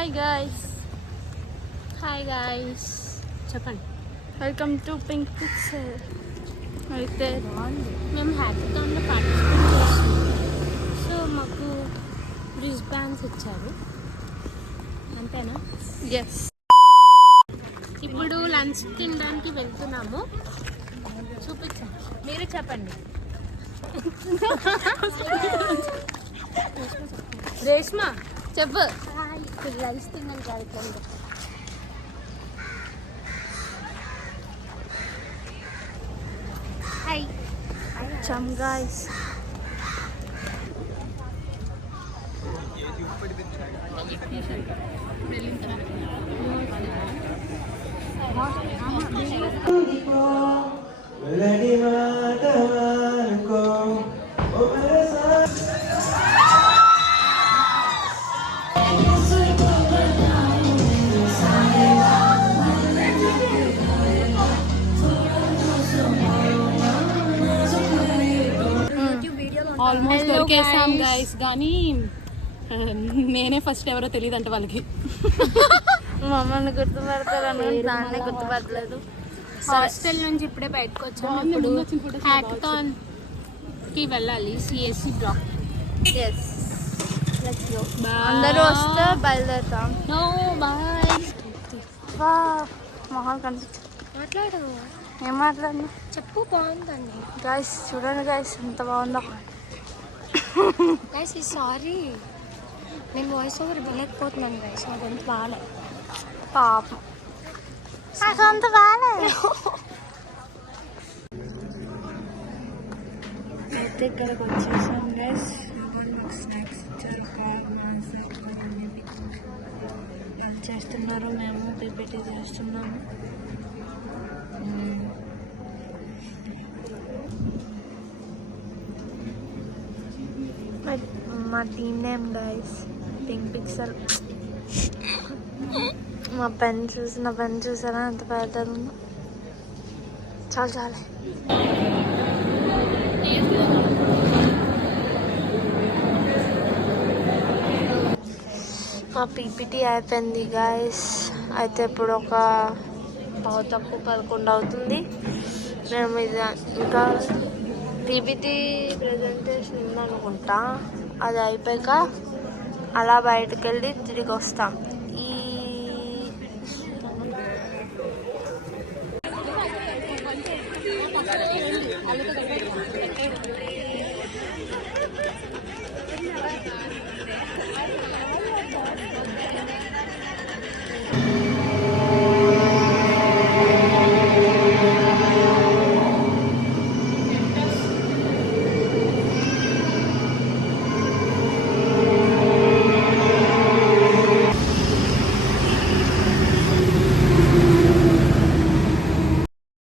Hi guys చెప్పండి. Welcome to pink pixel. అయితే మేము హ్యాకథాన్లో పార్టిసిపేట్ చేసాము. సో మాకు రిస్ట్ బ్యాండ్స్ ఇచ్చారు. అంతేనా? ఎస్, ఇప్పుడు లంచ్ తినడానికి వెళ్తున్నాము. చూపించాను, మీరు చెప్పండి. రేష్మా చెప్పు. ఇప్పుడు లంచ్ తిన్నాను కార్యక్రమంలో. Hi chum guys. ఆల్మోస్ట్ దొరికేసాం గైస్, కానీ నేనే ఫస్ట్ ఎవరో తెలియదు అంట వాళ్ళకి. మమ్మల్ని గుర్తుపడతారని దాన్నే గుర్తుపట్టలేదు. హాస్టల్ నుంచి ఇప్పుడే బయటకు వచ్చాము. ఇప్పుడు హ్యాకథాన్ కి వెళ్ళాలి, సిఎస్సి బ్లాక్. ఎస్, అందరూ వస్తే బయలుదేరుతాం. No bye. వా, మొహం కనిపించు. మాట్లాడు, ఏం మాట్లాడినా చెప్పు. బాగుందండి గాయస్, చూడండి గాయస్ ఎంత బాగుందో. గైస్ సారీ, నేను వాయిస్ ఓవర్ ఇవ్వలేకపోతున్నాను గైస్. నాకు అంత బాగాలే. పాపం, నాకు అంత బాగాలే. అయితే ఇక్కడికి వచ్చేసాం గైస్. మాకు స్నాక్స్ ఇచ్చారు, వాళ్ళు చేస్తున్నారు, మేము పీపీటీ చేస్తున్నాము. మా team name guys pink pixel. నా పెన్ చూసారా ఎంత పెద్దది ఉందో. చాలే. మా పీపీటీ అయిపోయింది గాయస్. అయితే ఇప్పుడు ఒక 11 అవుతుంది. మేము ఇది ఇంకా పీపీటీ ప్రెజెంటేషన్ ఉందనుకుంటా. అది అయిపోయాక అలా బయటకు వెళ్ళి తిరిగి వస్తాం.